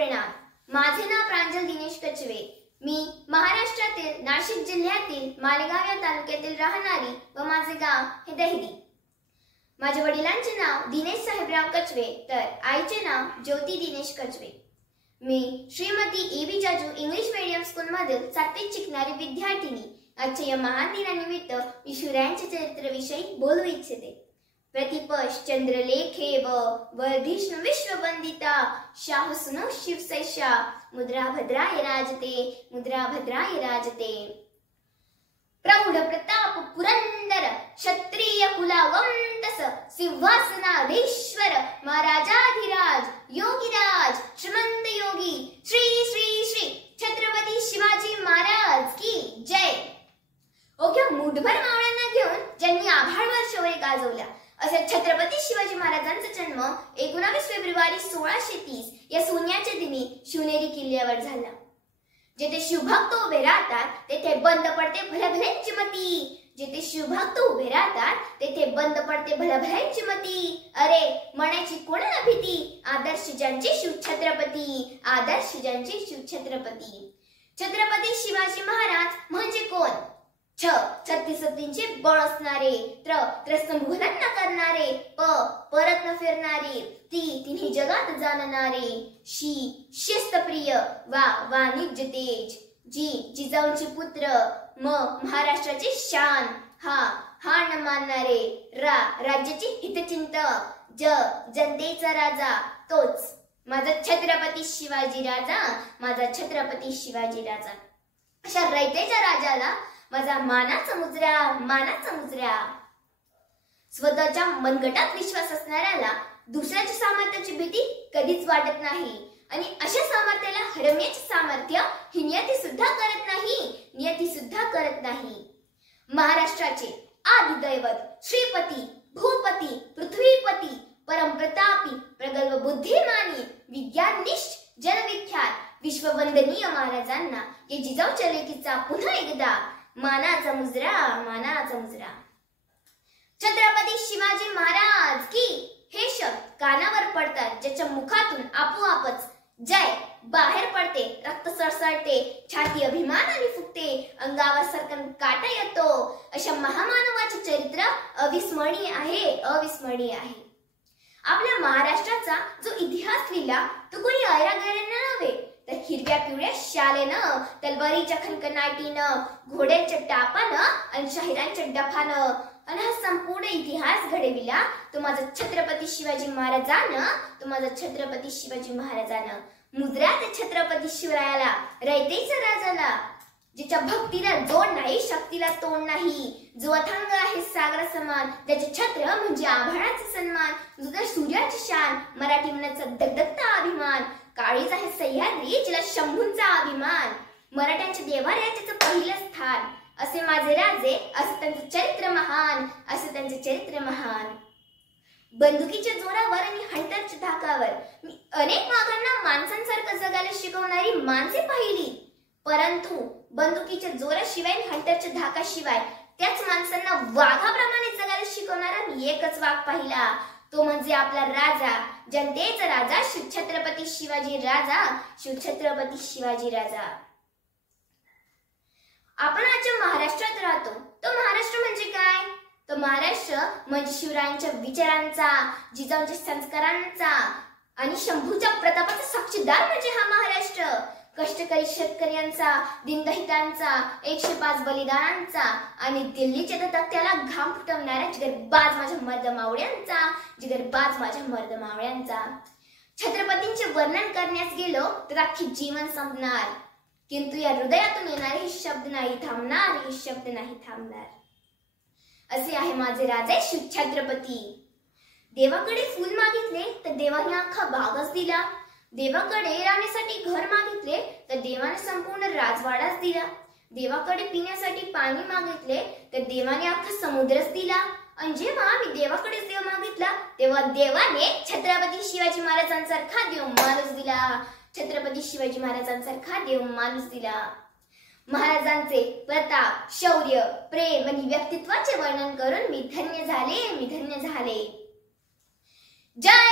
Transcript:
प्रणाम. माझे नाव प्रांजल दिनेश कचवे. मी महाराष्ट्रातील नाशिक जिल्ह्यातील मालेगाव या तालुक्यातील राहणारी व माझे गाव हे दहिदी. माझ्या वडिलांचे नाव दिनेश साहेबराव कचवे तर आईचे नाव ज्योती दिनेश कचवे. मी Shrimati A B. Jaju English medium school मधील 7वीत शिकणारी विद्यार्थिनी. आजच्या या महान दिनानिमित्त मी शिवरायांच्या चरित्राविषयी बोलू इच्छिते. प्रतिपश चंद्रलेखे व वर्धिष्णु विश्ववंदिता शाहसुनो शिवसैषा मुद्रा भद्राय राजते मुद्रा भद्राय राजते. प्रौढ प्रताप पुरंदर क्षत्रिय कुलावंतस सिंहासनाधीश्वर महाराजाधिराज योगीराज श्रीमंत योगी श्री श्री श्री छत्रपती शिवाजी महाराज की जय. ओघ्या मुठभर मावळ्यांना घेऊन ज्यांनी आभाळभर शौर्य गाजवल्या असे छत्रपती शिवाजी महाराजांचा जन्म 19 फेब्रुवारी 1630 या सोन्याच्या दिनी शिवनेरी किल्ल्यावर झाला. जेथे शिवभक्त उभे राहतात तेथे बंद पडते भल्याभल्यांची मती. जेथे शिवभक्त उभे राहतात तेथे बंद पडते भल्याभल्यांची मती. अरे म्हणायची कोणाला भीती आदर्श ज्यांचे शिवछत्रपती आदर्श ज्यांचे शिवछत्रपती. छत्रपती शिवाजी महाराज म्हणजे कोण? छ छत्तीसतींचे बळ असणारे, त्रस्तंभुलांना करणारे, परत न फिरणारे, तिन्ही जगात जाणणारे, शिस्तप्रिय, वाणिज्य तेज, जिजाऊंचे पुत्र, महाराष्ट्राचे शान, हाण मानणारे, राज्याचे हितचिंतक, जनतेचा राजा तोच माझा छत्रपती शिवाजी राजा माझा छत्रपती शिवाजी राजा. अशा रयतेच्या राजाला माझा मानाचा मुजरा. स्वतःच्या मनगटात विश्वास असणाऱ्याला दुसऱ्याच्या सामर्थ्याची भीती कधीच वाटत नाही आणि अशा सामर्थ्याला हरवण्याचे सामर्थ्य ही नियती सुद्धा करत नाही. महाराष्ट्राचे आदिदैवत श्रीपती भूपती पृथ्वीपती परमप्रतापी प्रगल्भ बुद्धिमानी विज्ञाननिष्ठ जनविख्यात विश्ववंदनीय महाराजांना या जिजाऊच्या लेकीचा पुन्हा एकदा मानाचा मुजरा. छत्रपती शिवाजी महाराज की हे शब्द कानावर पडतात ज्याच्या मुखातून आपोआपच जय बाहेर पडते. रक्त सळसळते, छाती अभिमानाने फुगते, अंगावर सरकन काटा येतो. अशा महामानवाचे चरित्र अविस्मरणीय आहे. आपल्या महाराष्ट्राचा जो इतिहास लिहिला तो कोणी ऐरागैराने नव्हे तर हिरव्या पिवळ्या शालेनं, तलवारीच्या खणखणाटीनं, घोड्यांच्या टापानं आणि शाहिरांच्या डफानं आणि हा संपूर्ण इतिहास घडविला तो माझा छत्रपती शिवाजी महाराजानं. मुद्रा त्या छत्रपती शिवरायाला रयतेच्या राजाला ज्याच्या भक्तीला जोड नाही शक्तीला तोड नाही, जो अथांग आहे सागर समान, ज्याचे छत्र म्हणजे आभाळाचे सन्मान, जो सूर्याची शान, मराठी मनाचा दगदगता अभिमान, काळीज आहे सह्याद्री जिला शंभूंचा अभिमान, मराठ्यांच्या देवाऱ्याचे पहिलं स्थान, असे माझे राजे असं त्यांचे चरित्र महान. बंदुकीच्या जोरावर आणि हंटरच्या धाकावर मी अनेक वाघांना माणसांसारखं जगायला शिकवणारी माणसे पाहिली, परंतु बंदुकीच्या जोराशिवाय हंटरच्या धाकाशिवाय त्याच माणसांना वाघाप्रमाणे जगायला शिकवणारा मी एकच वाघ पाहिला. तो म्हणजे आपला राजा, जनतेचा राजा शिवछत्रपती शिवाजी राजा. आपण आजच्या महाराष्ट्रात राहतो. तो महाराष्ट्र म्हणजे काय? तो महाराष्ट्र म्हणजे शिवरायांच्या विचारांचा, जिजाऊंच्या संस्कारांचा आणि शंभूच्या प्रतापाचा साक्षीदार म्हणजे हा महाराष्ट्र. कष्टकरी शेतकऱ्यांचा, दिनदलितांचा, 105 बलिदानांचा आणि दिल्लीच्या तख्त्याला घाम फुटवणाऱ्या जिगरबाज माझ्या मर्द मावळ्यांचा. छत्रपतींचे वर्णन करण्यास गेलो तर अख्खे जीवन संपणार, किंतु या हृदयातून येणारे हे शब्द नाही थांबणार. असे आहे माझे राजे शिवछत्रपती. देवाकडे फूल मागितले तर देवाने अख्खा बागच दिला. देवाकडे राहण्यासाठी घर मागितले तर देवाने संपूर्ण राजवाडाच दिला. देवाकडे पिण्यासाठी पाणी मागितले तर देवाने अख्खा समुद्रच दिला. आणि जेव्हा आम्ही देवाकडेच देव मागितला तेव्हा देवाने छत्रपती शिवाजी महाराजांसारखा देव माणूस दिला. महाराजांचे प्रताप, शौर्य, प्रेम आणि व्यक्तित्वाचे वर्णन करून मी धन्य झाले. जय